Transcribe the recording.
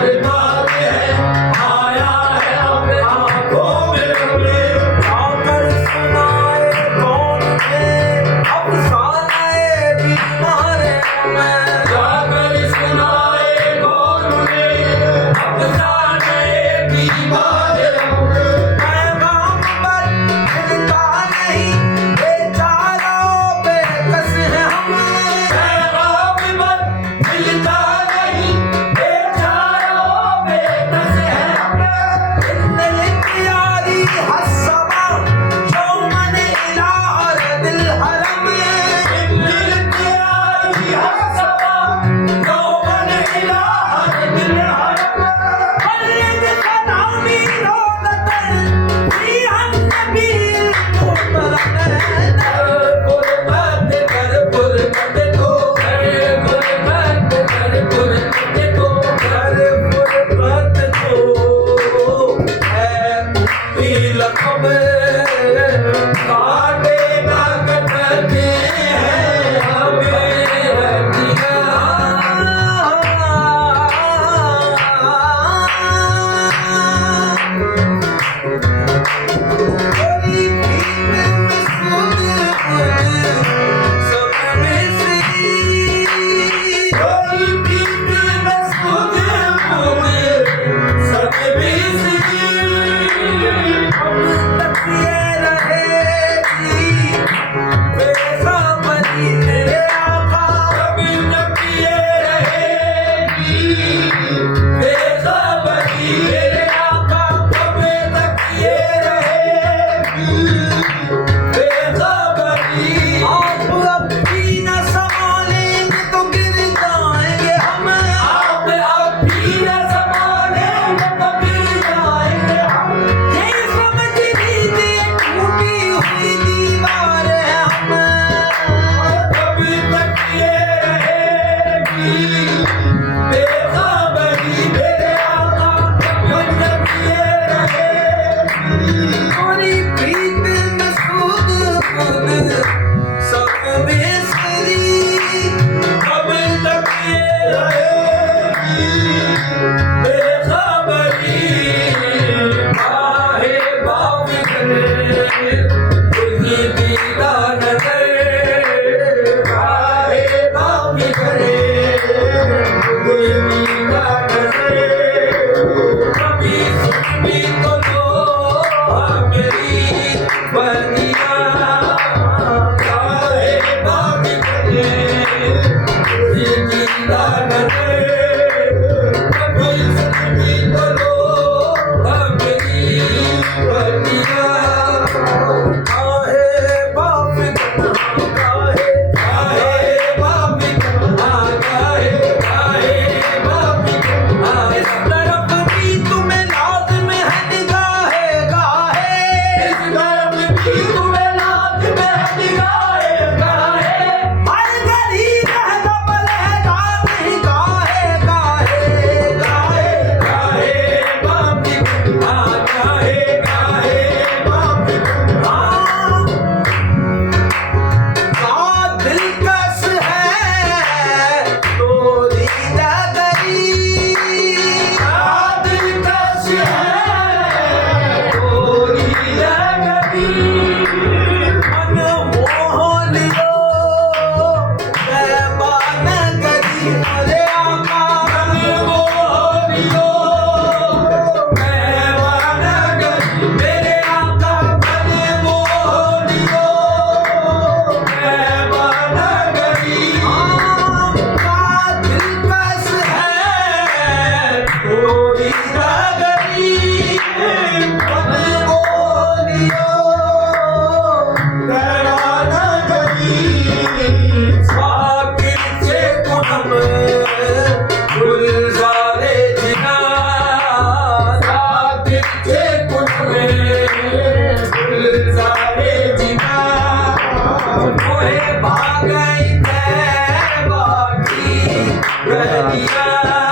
दरबार है, आया है अब आंखों में अपने, आकर सुनाए कौन है अफसाने बीमार में। जाकर सुनाए कौन उन्हें अफसाने बीमार में। पैगाम पर मिलता नहीं बेचारा बेकस है हम। पैगाम पर मिलता नहीं बेचारों बेकस है हम। इख्तियारी हस्सबा यौमन इलार दिल हरम। दिल तेरी हसबा यौमन इलाह दिल हरम। मल्लिक सलामी रोज़तन फी अन्नबी मुहतरम। गुरबत कर गुरबत को कर, गुरबत कर गुरबत को कर। गुरबत को है मुक्ति लक़ब। काटे ना कटते हैं हमें हड्डियाँ। कोई भीम में सूद सब मिस्री। कोई पीठ में सूद बूंद सब बिसरी। अब तक ये रहेगी बेखबरी मेरे आका। कभी तक ये रहेगी बेखबरी मेरे आका। कभी तक ये रहेगी बेखबरी। आप अपनी न संभालेंगे तो गिर जाएंगे हम। आप अब भी न संभालेंगे तो गिर जाएंगे हम। ये समझ लीजिए टूटी हुई दीवार है हम। कभी तक ये रहेगी बेखबरी मेरे आका। कभी तक ये रहेगी। कोई प्रीत में सूद बुद सब बिसरी। कभी तक ये रहेगी बेखबरी। काहे बाप करे तुझी दीदा नजर। काहे बाप करे तुझी दीदा नजर। कभी सुन भी तो लो मेरी बनिया। काहे बाप करे तुझी दीदा नजर। कभी सुन भी तो लो मेरी बनिया। काहे बाप काहे काहे बाप काहे काहे बाप इस तरफ भी तुम्हें लाज़िम है निगाहे गाहे। इस तरफ भी तुम्हें लाज़िम है निगाहे गाहे। हर घड़ी रहना बलहजा नहीं गाहे गाहे गाहे। काहे बाप काहे काहे बाप। हाँ, क्या दिलकश है तोरी नगरी। दिलकश है गोरी लगती। मनमोहन लो तैबा नगरी अरे आका। मनमोहन लो पैवान गरी मेरे आका। मनमोहन लो पैवान गरी। क्या दिलकश है तोरी नगरी। मनमोहनियो पैवान गरी। साकिर से कुनम गुलजारे जिना। साकिर से कुनम गुलजारे जिना। मोहे भागई तैबा की गलियां।